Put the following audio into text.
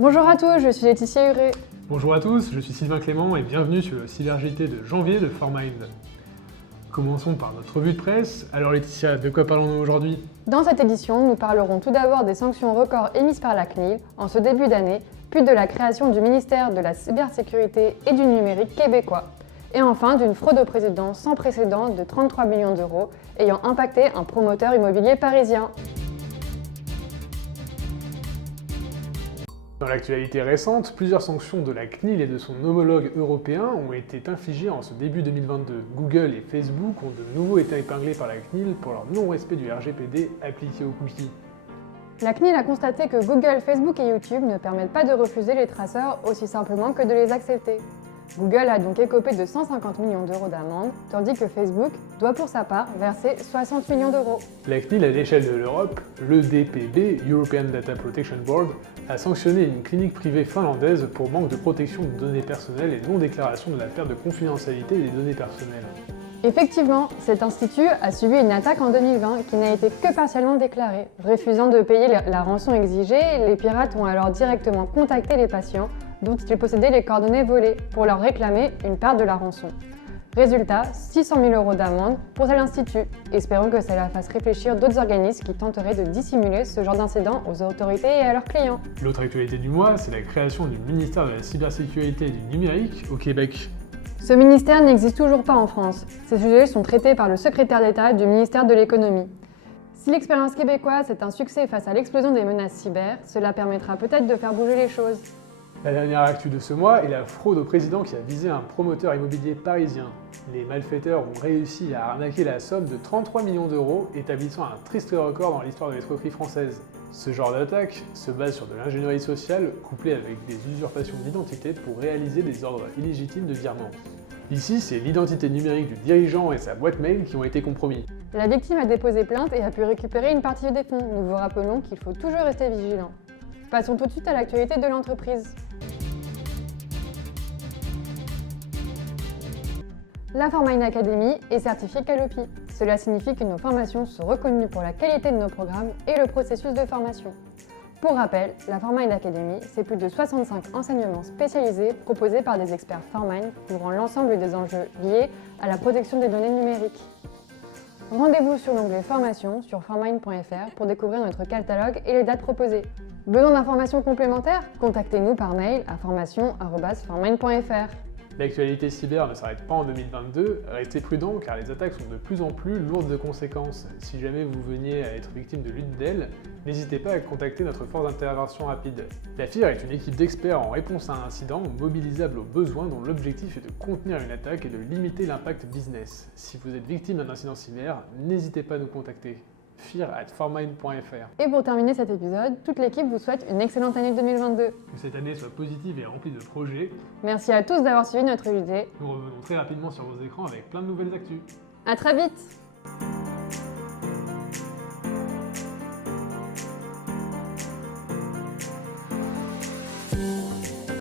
Bonjour à tous, je suis Laetitia Huré. Bonjour à tous, je suis Sylvain Clément et bienvenue sur le CyberJT de janvier de ForMind. Commençons par notre revue de presse. Alors Laetitia, de quoi parlons-nous aujourd'hui? Dans cette édition, nous parlerons tout d'abord des sanctions records émises par la CNIL en ce début d'année, puis de la création du ministère de la cybersécurité et du numérique québécois. Et enfin d'une fraude au président sans précédent de 33 millions d'euros ayant impacté un promoteur immobilier parisien. Dans l'actualité récente, plusieurs sanctions de la CNIL et de son homologue européen ont été infligées en ce début 2022. Google et Facebook ont de nouveau été épinglés par la CNIL pour leur non-respect du RGPD appliqué aux cookies. La CNIL a constaté que Google, Facebook et YouTube ne permettent pas de refuser les traceurs aussi simplement que de les accepter. Google a donc écopé de 150 millions d'euros d'amende, tandis que Facebook doit pour sa part verser 60 millions d'euros. La CNIL à l'échelle de l'Europe, l'EDPB, European Data Protection Board, a sanctionné une clinique privée finlandaise pour manque de protection de données personnelles et non-déclaration de la perte de confidentialité des données personnelles. Effectivement, cet institut a subi une attaque en 2020 qui n'a été que partiellement déclarée. Refusant de payer la rançon exigée, les pirates ont alors directement contacté les patients dont ils possédaient les coordonnées volées pour leur réclamer une part de la rançon. Résultat, 600 000 euros d'amende pour l'institut. Espérons que cela fasse réfléchir d'autres organismes qui tenteraient de dissimuler ce genre d'incident aux autorités et à leurs clients. L'autre actualité du mois, c'est la création du ministère de la cybersécurité et du numérique au Québec. Ce ministère n'existe toujours pas en France. Ces sujets sont traités par le secrétaire d'État du ministère de l'économie. Si l'expérience québécoise est un succès face à l'explosion des menaces cyber, cela permettra peut-être de faire bouger les choses. La dernière actu de ce mois est la fraude au président qui a visé un promoteur immobilier parisien. Les malfaiteurs ont réussi à arnaquer la somme de 33 millions d'euros, établissant un triste record dans l'histoire de l'escroquerie française. Ce genre d'attaque se base sur de l'ingénierie sociale couplée avec des usurpations d'identité pour réaliser des ordres illégitimes de virement. Ici, c'est l'identité numérique du dirigeant et sa boîte mail qui ont été compromis. La victime a déposé plainte et a pu récupérer une partie des fonds. Nous vous rappelons qu'il faut toujours rester vigilant. Passons tout de suite à l'actualité de l'entreprise. La ForMind Academy est certifiée Calliope. Cela signifie que nos formations sont reconnues pour la qualité de nos programmes et le processus de formation. Pour rappel, la ForMind Academy, c'est plus de 65 enseignements spécialisés proposés par des experts ForMind couvrant l'ensemble des enjeux liés à la protection des données numériques. Rendez-vous sur l'onglet Formation sur formind.fr pour découvrir notre catalogue et les dates proposées. Besoin d'informations complémentaires? Contactez-nous par mail à formation@formind.fr. L'actualité cyber ne s'arrête pas en 2022, restez prudents car les attaques sont de plus en plus lourdes de conséquences. Si jamais vous veniez à être victime de l'une d'elles, n'hésitez pas à contacter notre force d'intervention rapide. La FIR est une équipe d'experts en réponse à un incident mobilisable au besoin dont l'objectif est de contenir une attaque et de limiter l'impact business. Si vous êtes victime d'un incident cyber, n'hésitez pas à nous contacter. FIR@formind.fr. Et pour terminer cet épisode, toute l'équipe vous souhaite une excellente année 2022. Que cette année soit positive et remplie de projets. Merci à tous d'avoir suivi notre UD. Nous revenons très rapidement sur vos écrans avec plein de nouvelles actus. À très vite!